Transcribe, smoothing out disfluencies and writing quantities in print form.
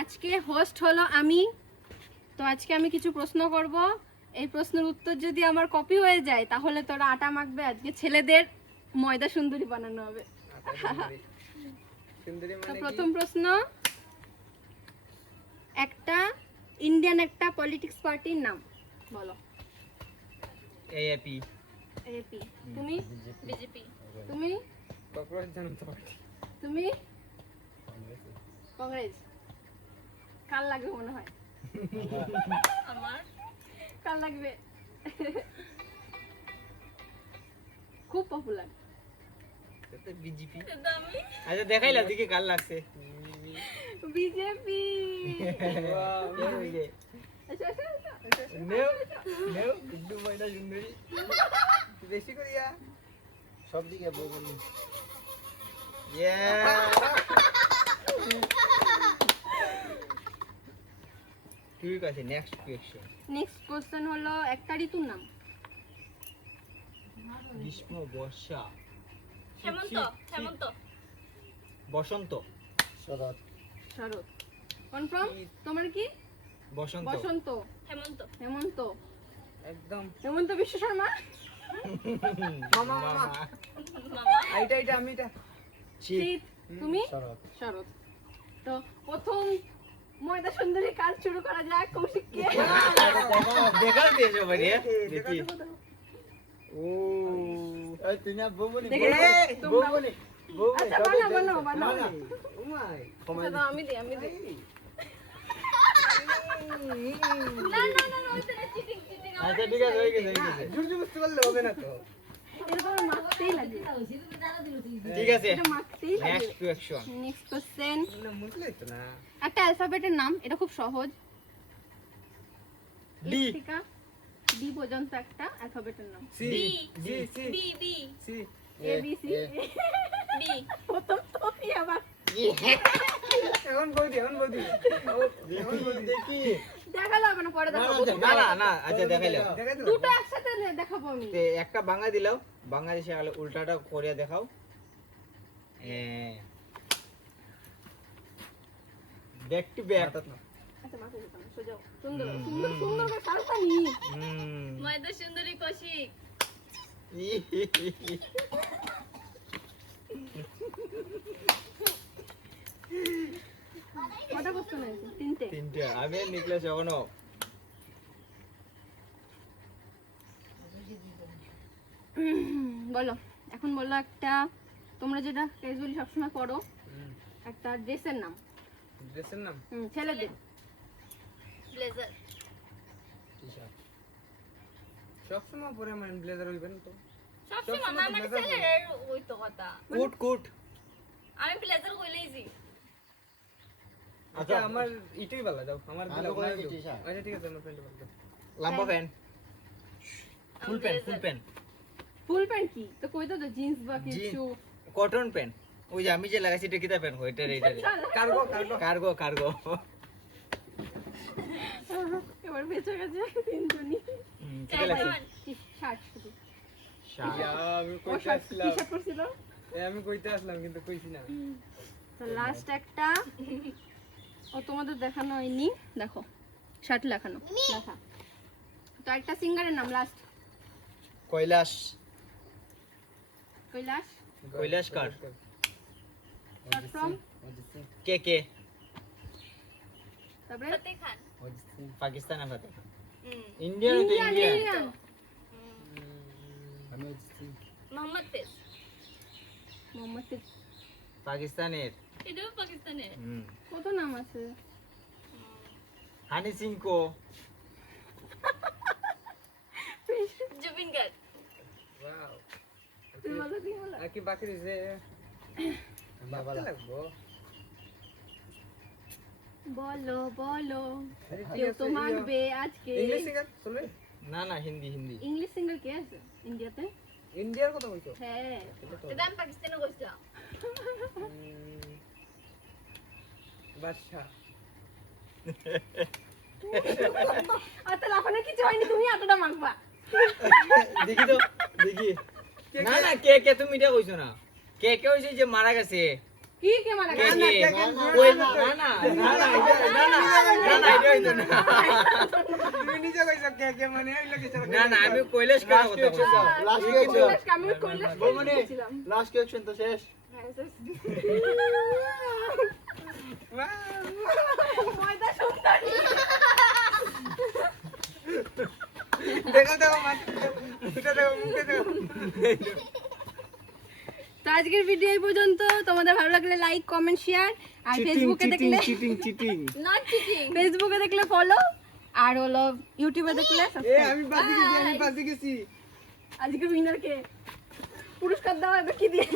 আজকে হোস্ট হলো আমি, তো আজকে আমি কিছু প্রশ্ন করব। এই প্রশ্নের উত্তর যদি আমার কপি হয়ে যায় তাহলে তোরা আটা মাখবে। আজকে ছেলেদের ময়দা সুন্দরী বানানো হবে। তো প্রথম প্রশ্ন, একটা ইন্ডিয়ান একটা পলিটিক্স পার্টির নাম বলো। এএপি। এপি। তুমি? বিজেপি। তুমি? ককরোচ জনতা পার্টি। তুমি? কংগ্রেস। কাল লাগবে মনে হয়। আমার কাল লাগবে। খুব পপুলার। এটা বিজেপি। আচ্ছা দেখাইলা দেখি কাল লাগছে। বিজেপি। নেও নেও গুড্ডু ময়দা সুন্দরী বেশি করিয়া সব দিকে বলি। ঠিক আছে, নেক্সট কোয়েশ্চন। নেক্সট কোশ্চেন হলো একটা ঋতুর নাম। গ্রীষ্ম, বর্ষা, হেমন্ত। হেমন্ত। বসন্ত, শরৎ। শরৎ। কনফার্ম? তোমার কি? বসন্ত। বসন্ত। হেমন্ত। হেমন্ত। একদম হেমন্ত বিশ্ব শর্মা। মামা মামা মামা। এইটা এইটা আমি এটা শীত। তুমি? শরৎ। শরৎ। তো প্রথম ময়দা সুন্দরী কাজ শুরু করা যাক। কৌশিককে দেখাও দিয়েছো ভাই দেখি। ও এই তুই না বউবনি দেখে তোমরা- বউবনি আচ্ছা বানাও বানাও বানাও। ও মাই কমাই আচ্ছা, দাও, আমি দিই আমি দিই। না না না না ওইটা চিটিং চিটিং। আচ্ছা ঠিক আছে, হয়ে গেছে হয়ে গেছে। জোর জোর বুঝতে পারলে হবে না তো। এটা তো মাখতেই লাগে। ঠিক আছে, এটা মাখতেই লাগে। Next question. নেক্সট কোশ্চেন, না মুখলেই তো না। একটা অ্যালফাবেটের নাম। এটা খুব সহজ। ডি। A থেকে ডি পর্যন্ত একটা অ্যালফাবেটের নাম। C B D C B B C A B C. D. প্রথম তো কি আবার এখন বই দি এখন বই দি এখন বই দি দেখি। দেখালো হবে না, পরে দেখাবো। না না না, আচ্ছা দেখাইলো। দেখাই দিল দুটো একসাথে দেখাবো আমি। তে একটা বাংলা দিলাও, বাংলাদেশে গেলে উল্টাটা করিয়া দেখাও। Back to back. আচ্ছা মাথা দিতাম সোজা। সুন্দর সুন্দর সুন্দর করে সারতা নি। ময়দা সুন্দরী কৌশিক। কটা কোশ্চেন আছে? তিনটে। তিনটা। আমি আর নিকলাস এখনো বলো এখন বলো একটা, তোমরা যেটা ক্যাজুয়ালি সবসময় পড়ো, একটা ড্রেসের নাম। ড্রেসের নাম ছেলেদের। ব্লেজার। টি-শার্ট সবসময় পরে মানে ব্লেজার হইবেন তো সবসময় না মানে ছেলের ওই তো কথা। কুট কুট। আমি ব্লেজার কইলেইছি। আচ্ছা আমার ইটাই ভালো দাও আমার ভালো দিলা করে টি-শার্ট। আচ্ছা ঠিক আছে আমার ফ্রেন্ড ভালো দাও লম্বা pant, full pant, full pant, full pant কি তো কইতো তো জিন্স বা কিছু। Cotton pant. ওই যে আমি যে লাগাইছি এটা কিতা প্যান্ট ওইটার এইটার। Cargo cargo cargo cargo. এবার বেঁচে গেছে তিনজনই। কিতা লাগছে? শার্ট শুধু। শার্ট। আমি ও কইতে শার্ট আসলাম টি-শার্ট পরছিল। আমি কইতে আসলাম কিন্তু কইছি না তো লাস্ট একটা, ও তোমাদের দেখানো হয়নি, দেখো শার্ট লেখানো লেখা। তো একটা সিঙ্গারের নাম লাস্ট। কৈলাস। কৈলাস। কৈলাস কার? Short form. K K? তারপরে ফতেহ খান। পাকিস্তান আর ফাতে। হুম। ইন্ডিয়ান তো ইন্ডিয়ান ইন্ডিয়া। ইন্ডিয়ান। আমি হচ্ছি মোহাম্মদ ফেজ। মোহাম্মদ সিদ্দিক। পাকিস্তানের। এটাও পাকিস্তানের। কত নাম আছে? হানি সিং কো। জুবিন গার্গ। ওয়াও তুই বলো তুই বলো। আর কি বাকি রইছে বাবা লাগবো বলো বলো কেউ তো মাখবে আজকে। ইংলিশ সিঙ্গার চলবে না না, হিন্দি হিন্দি। ইংলিশ সিঙ্গার কে আছে ইন্ডিয়াতে? ইন্ডিয়ার কথা কইছো হ্যাঁ এটা আমি পাকিস্তানে গেছিলাম। বাদশা আচ্ছা লাফানো কিছু হয়নি, তুমি এতটা মাখবা। দেখি তো দেখি। না না, কে কে তুমি এটা কইছো না। কে কে হইছে যে মারা গেছে কি কে মারা কে, গেল? কে? ওই না, না, না, না, এটা না। তুমি নিজে কইছো কে কে মানে এগুলো কিছু না, না, আমি কৈলাস কার কথা বলছি। লাস্ট আমি কোয়েশ্চেন কৈলাস আমি কৈলাস বৌমনি বলেছিলাম। লাস্ট কোয়েশ্চেন তো শেষ ময়দা সুন্দরী। দেখো দেখো এটা দেখো মুখে দেখো তো আজকের ভিডিও এই পর্যন্ত। তোমাদের ভালো লাগলে লাইক কমেন্ট শেয়ার আর ফেসবুকে দেখলে চিটিং নট চিটিং ফেসবুকে দেখলে ফলো আর হলো ইউটিউবে দেখলে এ সাবস্ক্রাইব। আমি বাজি গেছি আজকের উইনার কে পুরস্কার দেওয়া হবে কি দিয়ে?